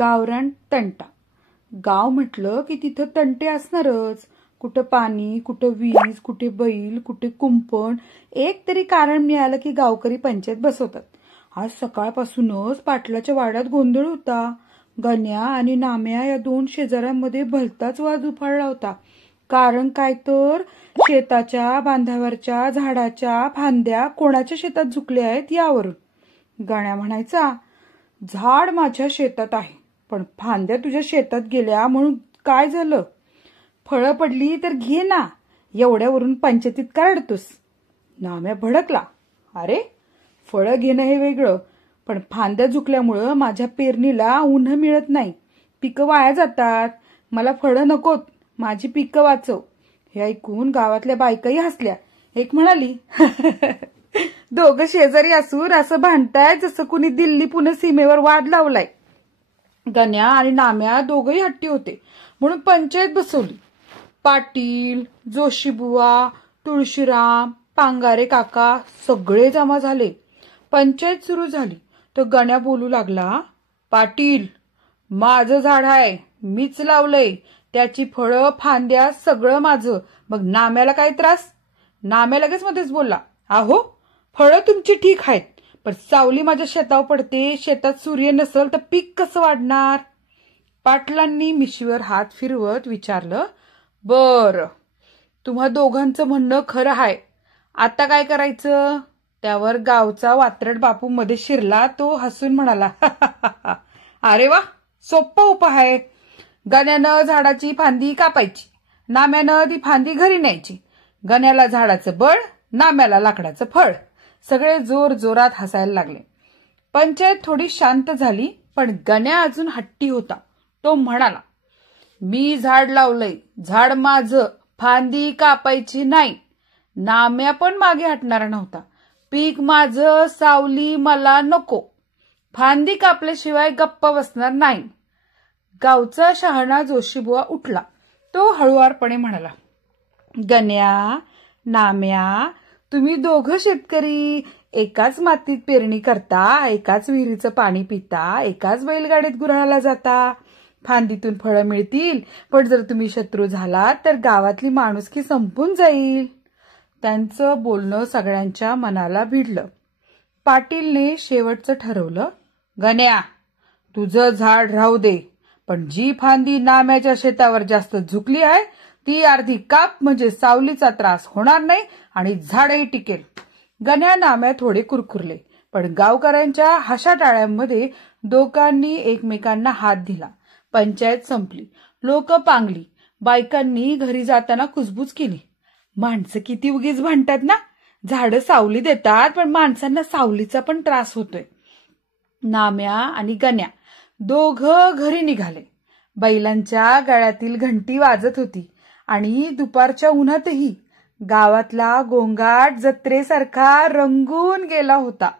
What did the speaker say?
गावरान तंटा. गाव म्हटलं की तिथं तंटे असणारच. कुठं पाणी, कुठं वीज, कुठे बैल, कुठे कुंपण. एक तरी कारण मिळालं की गावकरी पंचायत बसवतात. आज सकाळपासूनच पाटलाच्या वाड्यात गोंधळ होता. गण्या आणि नाम्या या दोन शेजाऱ्यांमध्ये भलताच वाद उफाळला होता. कारण काय तर शेताच्या बांधावरच्या झाडाच्या फांद्या कोणाच्या शेतात झुकल्या आहेत यावरून. गण्या म्हणायचा, झाड माझ्या शेतात आहे, पण फांद्या तुझ्या शेतात गेल्या म्हणून काय झालं? फळं पडली तर घे ना, एवढ्यावरून पंचायतीत का रडतोस? नाम्या भडकला, अरे फळं घेणं हे वेगळं, पण फांद्या झुकल्यामुळं माझ्या पेरणीला उन्ह मिळत नाही, पिकं वाया जातात. मला फळं नकोत, माझी पिकं वाचव. हे ऐकून गावातल्या बायकाही हसल्या. एक म्हणाली, दोघं शेजारी असून असं भांडताय जसं कुणी दिल्ली पुणे सीमेवर वाद लावलाय. गण्या आणि नाम्या दोघंही हट्टी होते म्हणून पंचायत बसवली. पाटील, जोशीबुवा, तुळशीराम, पांगारे काका सगळे जमा झाले. पंचायत सुरू झाली तर गण्या बोलू लागला, पाटील, माझं झाड आहे, मीच लावलंय, त्याची फळं फांद्या सगळं माझं, मग नाम्याला काय त्रास? नाम्या लगेच मध्येच बोलला, अहो फळं तुमची ठीक आहेत, पण सावली माझ्या शेतावर पडते, शेतात सूर्य नसल तर पीक कसं वाढणार? पाटलांनी मिशीवर हात फिरवत विचारलं, बर, तुम्हा दोघांचं म्हणणं खरं आहे, आता काय करायचं? त्यावर गावचा वात्रट बापू मध्ये शिरला. तो हसून म्हणाला, अरे वा, सोप्पा उपाय आहे. गण्यानं झाडाची फांदी कापायची, नाम्यानं ती फांदी घरी न्यायची. गण्याला झाडाचं बळ, नाम्याला लाकडाचं फळ. सगळे जोर जोरात हसायला लागले. पंचायत थोडी शांत झाली, पण गण्या अजून हट्टी होता. तो म्हणाला, मी झाड लावलंय, झाड माझं, फांदी कापायची नाही. नाम्या पण मागे हटणारा नव्हता. पीक माझं, सावली मला नको, फांदी कापल्याशिवाय गप्पा बसणार नाही. गावचा शहाणा जोशीबुवा उठला. तो हळुवारपणे म्हणाला, गण्या, नाम्या, तुम्ही दोघं शेतकरी एकाच मातीत पेरणी करता, एकाच विहिरीचं पाणी पिता, एकाच बैलगाडीत गुऱ्हाळाला जाता. फांदीतून फळं मिळतील, पण जर तुम्ही शत्रू झालात तर गावातली माणुसकी संपून जाईल. त्यांचं बोलणं सगळ्यांच्या मनाला भिडलं. पाटीलने शेवटचं ठरवलं, गण्या, तुझं झाड राहू दे, पण जी फांदी नाम्याच्या शेतावर जास्त झुकली आहे ती अर्धी काप, म्हणजे सावलीचा त्रास होणार नाही आणि झाडही टिकेल. गण्या नाम्या थोडे कुरकुरले, पण गावकऱ्यांच्या हशा टाळ्यांमध्ये दोघांनी एकमेकांना हात दिला. पंचायत संपली. लोक पांगली. बायकांनी घरी जाताना कुजबूज केली, माणसं किती उगीच भांडतात ना, झाडं सावली देतात पण माणसांना सावलीचा पण त्रास होतोय. नाम्या आणि गण्या दोघं घरी निघाले. बैलांच्या गळ्यातील घंटी वाजत होती आणि दुपारच्या उन्हातही गावातला गोंगाट जत्रेसारखा रंगून गेला होता.